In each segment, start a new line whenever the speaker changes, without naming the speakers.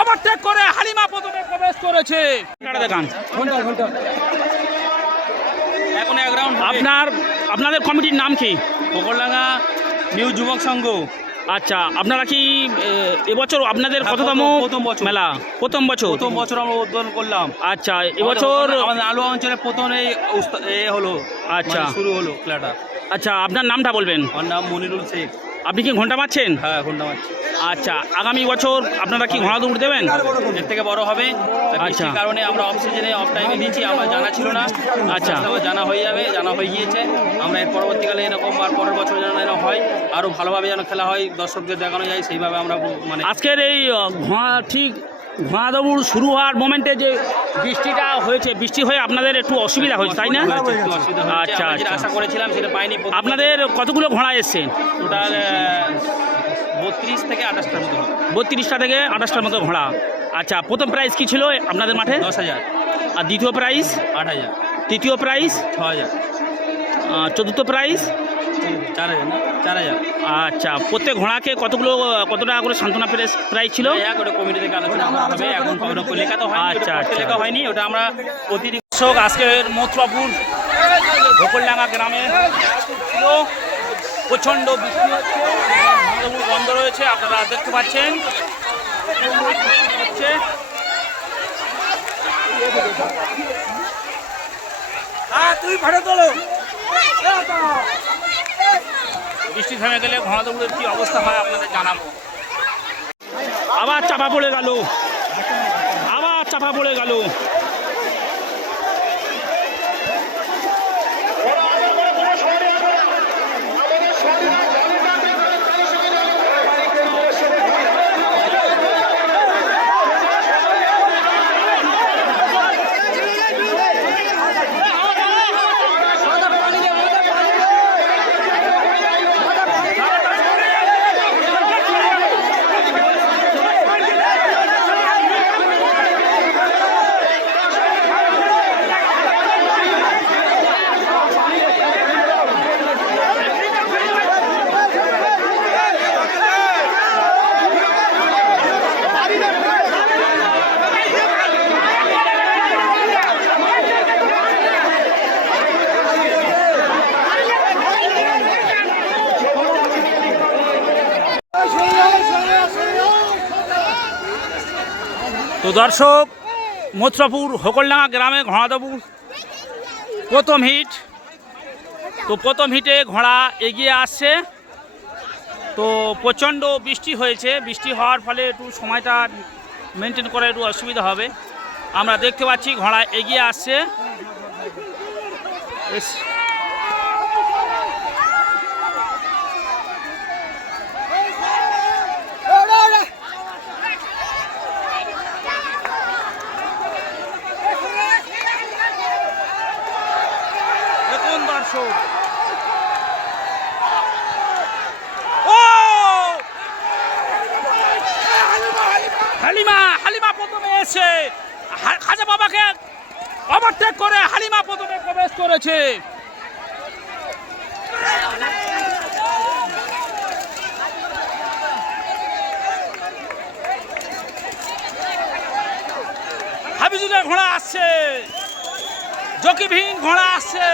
Overtake করে হালিমা প্রথমে প্রবেশ করেছে। দেখান।
এখন এক রাউন্ড
আপনার আপনাদের কমিটির নাম কি?
পোকরলাঙ্গা নিউ যুবক সংঘ।
আচ্ছা আপনারা কি এবছর আপনাদের
হ্যাঁ,
কততম
প্রথম- বছর।
মেলা? প্রথম বছর?
প্রথম বছর আমরা উদ্বোধন করলাম।
আচ্ছা এবছর
আলুয়া অঞ্চলে প্রথম এই এ হলো।
আচ্ছা।
মানে শুরু হলো খেলাটা।
আচ্ছা আপনার নামটা বলবেন।
আমার নাম মনিরুল শেখ।
আপনি কি ঘণ্টা মারছেন?
হ্যাঁ ঘণ্টা মারছেন
আচ্ছা আগামী বছর আপনারা কি ঘোড়া দৌড় দেবেন?
এর থেকে বড় হবে।
আচ্ছা।
কারণে আমরা অফ সিজনে অফ টাইমে দিচ্ছি আমার জানা ছিল না।
আচ্ছা।
আস্তে জানা হয়ে যাবে জানা হয়ে গিয়েছে। আমরা এর পরবর্তীকালে এরকম আর পরের বছর যেন এরকম হয় আরও ভালোভাবে যেন খেলা হয় দর্শকদের দেখানো যায় সেইভাবে আমরা মানে
আজকের এই ঘোড়া ঠিক ঘোড়া দৌড় শুরু হওয়ার মোমেন্টে যে বৃষ্টিটা হয়েছে বৃষ্টি হয়ে আপনাদের একটু অসুবিধা হয়েছে তাই না। আচ্ছা আচ্ছা।
আশা করেছিলাম সেটা পাইনি।
আপনাদের কতগুলো ঘোড়া এসছে?
টোটাল বত্রিশ থেকে আঠাশটার মতো
বত্রিশটা থেকে আঠাশটার মতো ঘোড়া। আচ্ছা প্রথম প্রাইজ কি ছিল আপনাদের মাঠে?
দশ হাজার।
আর দ্বিতীয় প্রাইস
আট হাজার।
তৃতীয় প্রাইস
ছ হাজার।
চতুর্থ প্রাইজ
চার চার হাজার।
আচ্ছা প্রত্যেক ঘোড়াকে কতগুলো কত টাকা করে সান্ত্বনা প্রাইজ প্রাইজ ছিল?
ওটা কমিটি থেকে আলোচনা হবে এখন লেখা তো হয়নি
আচ্ছা,
ওটা
আচ্ছা।
লেখা হয়নি ওটা আমরা অতিরিক্ত
আজকের মথুরাপুর গোকুলডাঙ্গা গ্রামে প্রচণ্ড বৃষ্টি হচ্ছে বন্ধ রয়েছে আপনারা দেখতে পাচ্ছেন। হচ্ছে। বৃষ্টি থেমে গেলে ঘোড়া দৌড়ের কি অবস্থা হয় আপনাদের জানাব। আবার চাপা পড়ে গেল। আবার চাপা পড়ে গেল। তো দর্শক, মথুরাপুর, হোকলডাঙ্গা গ্রামে ঘোড়া দেবু প্রথম হিট। তো প্রথম হিটে ঘোড়া এগিয়ে আসছে। তো প্রচণ্ড বৃষ্টি হয়েছে। বৃষ্টি হওয়ার ফলে একটু সময়টা মেনটেন করা একটু অসুবিধা হবে। আমরা দেখতে পাচ্ছি ঘোড়া এগিয়ে আসছে এস- দেখুন দর্শক ও হালিমা হালিমা প্রথমে এসে খাজা বাবাকে ওভারটেক করে হালিমা প্রথমে প্রবেশ করেছে। হাবিজুলের ঘোড়া আসছে জকিবিহীন ঘোড়া আসছে।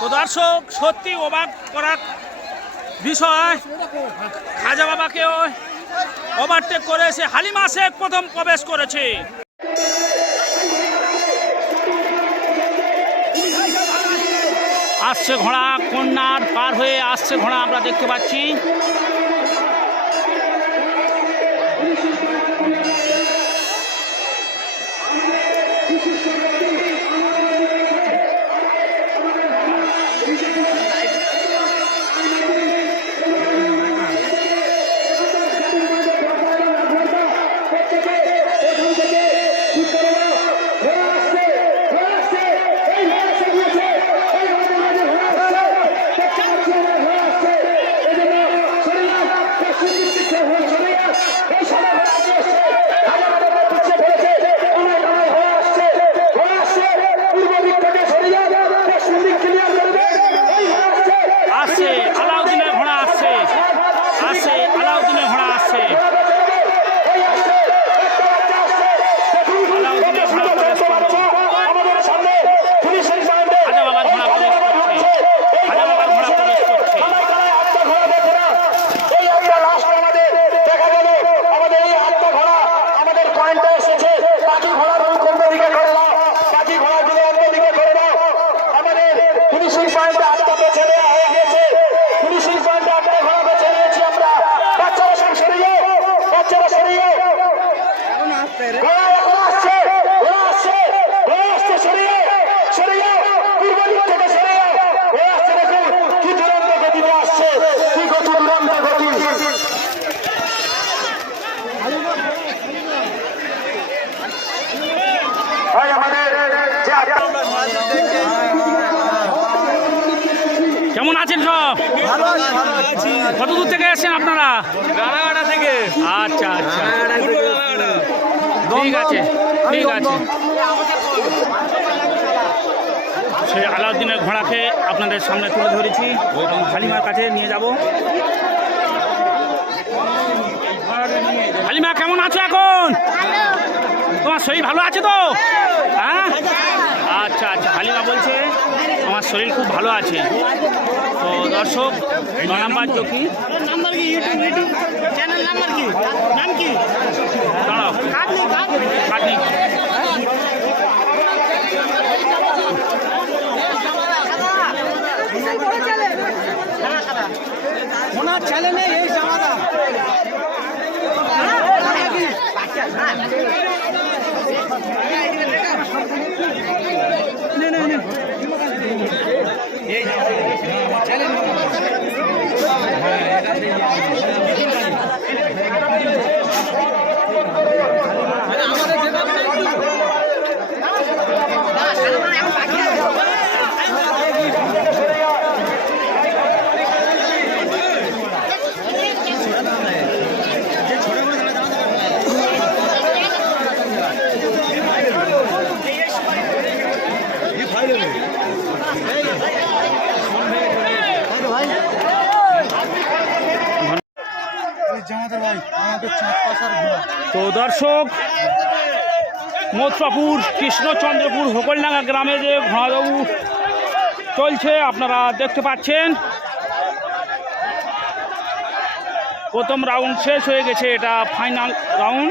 তো দর্শক, সত্যি অবাক করার বিষয়, খাজা বাবাকে ওভারটেক করে সে হালিমা শেখ প্রথম প্রবেশ করেছে। আসছে ঘোড়া, কন্যার পার হয়ে আসছে ঘোড়া, আমরা দেখতে পাচ্ছি। সেই আলাউদ্দিনের ঘোড়াকে আপনাদের সামনে তুলে ধরেছি হালিমার কাছে নিয়ে যাব। হালিমা কেমন আছো এখন? তোমার শরীর ভালো আছে তো? হ্যাঁ? আচ্ছা আচ্ছা হালিমা বলছে আমার শরীর খুব ভালো আছে। তো দর্শক ন নাম্বার চকি।
কি ইউটিউব ইউটিউব চ্যানেল নাম্বার কি? নাম কি
দাঁড়াও
কাটনি কাটনি
ছেলে নেই এই জামাটা। জামাটা ভাই আমাদের চার পাশার ঘোড়া
তো দর্শক মথুরাপুর কৃষ্ণচন্দ্রপুর, হোকলডাঙ্গা গ্রামে যে ঘোড়াদৌড় চলছে, আপনারা দেখতে পাচ্ছেন। প্রথম রাউন্ড শেষ হয়ে গেছে, এটা ফাইনাল রাউন্ড।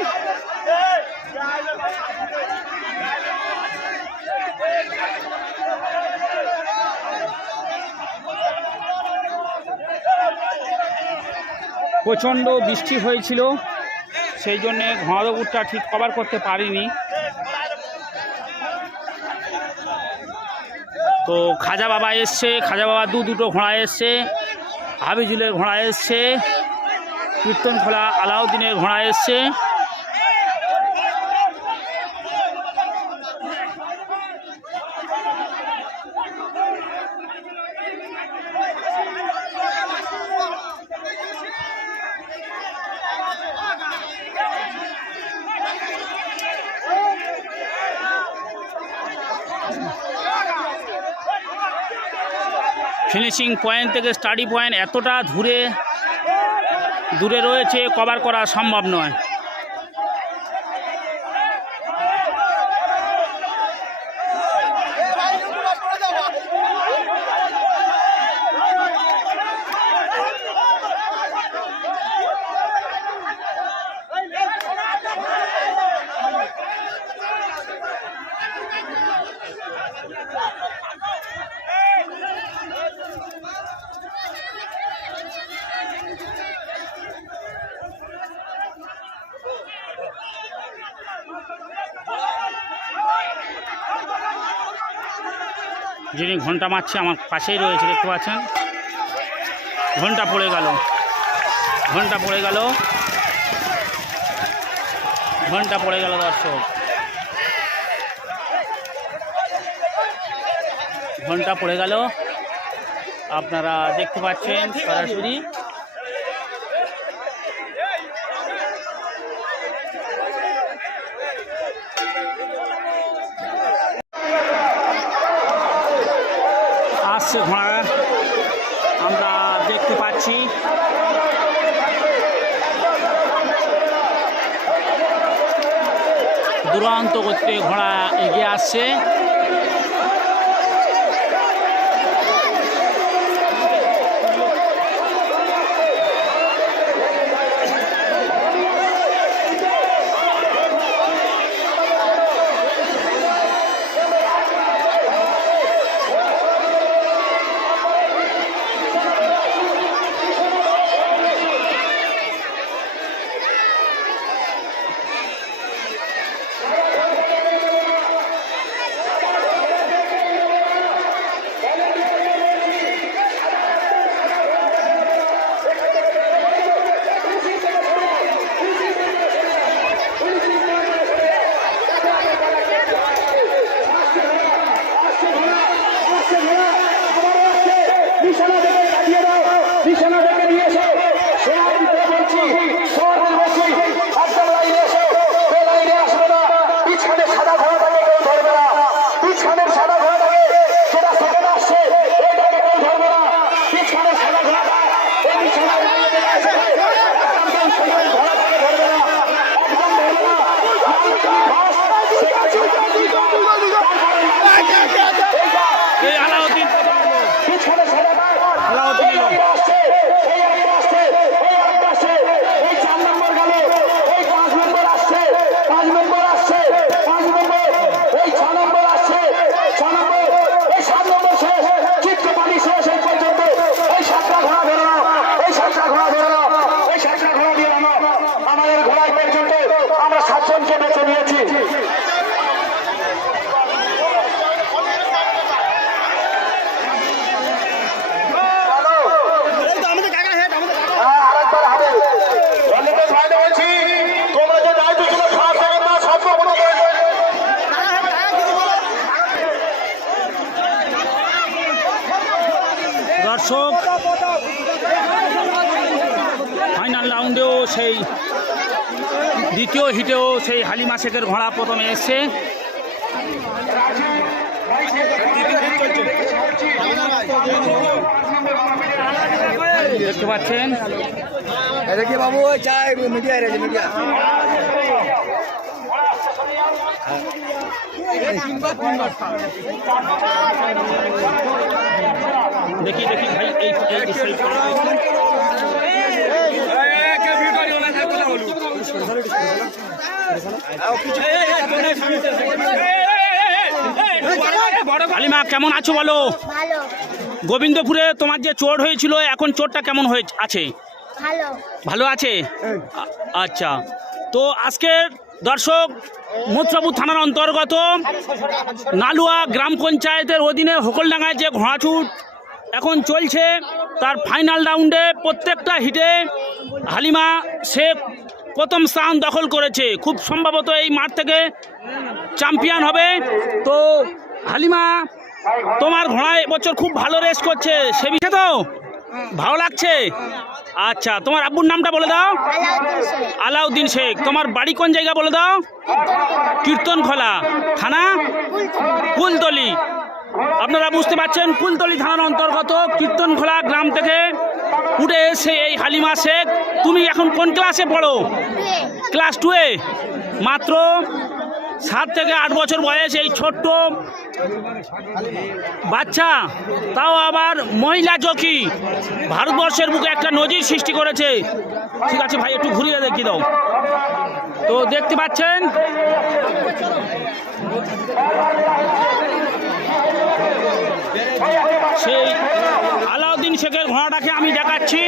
প্রচণ্ড বৃষ্টি হয়েছিল। সেই জন্যে ঘনদপুরটা ঠিক কভার করতে পারিনি। তো খাজা বাবা এসছে, খাজা বাবা দু দুটো ঘোড়া এসছে হাবিজুলের ঘোড়া এসছে কীর্তন খোলা আলাউদ্দিনের ঘোড়া এসছে। ফিনিশিং পয়েন্ট থেকে স্টাডি পয়েন্ট এতটা দূরে দূরে রয়েছে কভার করা সম্ভব নয়। যিনি ঘণ্টা মারছে আমার পাশেই রয়েছে, দেখতে পাচ্ছেন? ঘণ্টা পড়ে গেল। ঘণ্টা পড়ে গেল। ঘণ্টা পড়ে গেল, দর্শক। ঘণ্টা পড়ে গেল। আপনারা দেখতে পাচ্ছেন সরাসরি। আসছে ঘোড়া আমরা দেখতে পাচ্ছি। দুরন্ত করতে ঘোড়া এগিয়ে আসছে। ফাইনাল রাউন্ডেও সেই দ্বিতীয় হিটেও সেই হালিমা শেখের ঘোড়া প্রথমে এসছে। দেখতে পাচ্ছেন।
দেখি বাবু ওই চাই মিডিয়া রেছে মিডিয়া।
দেখি দেখি। হালিমা কেমন আছো বলো? গোবিন্দপুরে তোমার যে চোট হয়েছিল এখন চোটটা কেমন হয়ে আছে?
ভালো।
আছে? আচ্ছা। তো আজকের দর্শক মোত্রাপুর থানার অন্তর্গত নালুয়া গ্রাম পঞ্চায়েতের অধীনে হোকলডাঙ্গায় যে ঘোড়াছুট এখন চলছে তার ফাইনাল রাউন্ডে প্রত্যেকটা হিটে হালিমা শেখ প্রথম স্থান দখল করেছে। খুব সম্ভবত এই মাঠ থেকে চ্যাম্পিয়ন হবে। তো হালিমা, তোমার ঘোড়া এবছর খুব ভালো রেস করছে, সে বিষয়ে তো ভালো লাগছে? আচ্ছা তোমার আব্বুর নামটা বলে দাও।
আলাউদ্দিন শেখ।
তোমার বাড়ি কোন জায়গা বলে দাও? কীর্তনখোলা। থানা? কুলতলি আপনারা বুঝতে পারছেন কুলতলি থানার অন্তর্গত কীর্তনখোলা গ্রাম থেকে উঠে এসে এই হালিমা শেখ। তুমি এখন কোন ক্লাসে পড়ো? ক্লাস টুয়ে মাত্র সাত থেকে আট বছর বয়স এই ছোট্ট বাচ্চা। তাও আবার মহিলা জকি। ভারতবর্ষের বুকে একটা নজির সৃষ্টি করেছে। ঠিক আছে ভাই, একটু ঘুরিয়ে দেখি দাও। তো দেখতে পাচ্ছেন? সেই আলাউদ্দিন শেখের ঘোড়াটাকে আমি দেখাচ্ছি।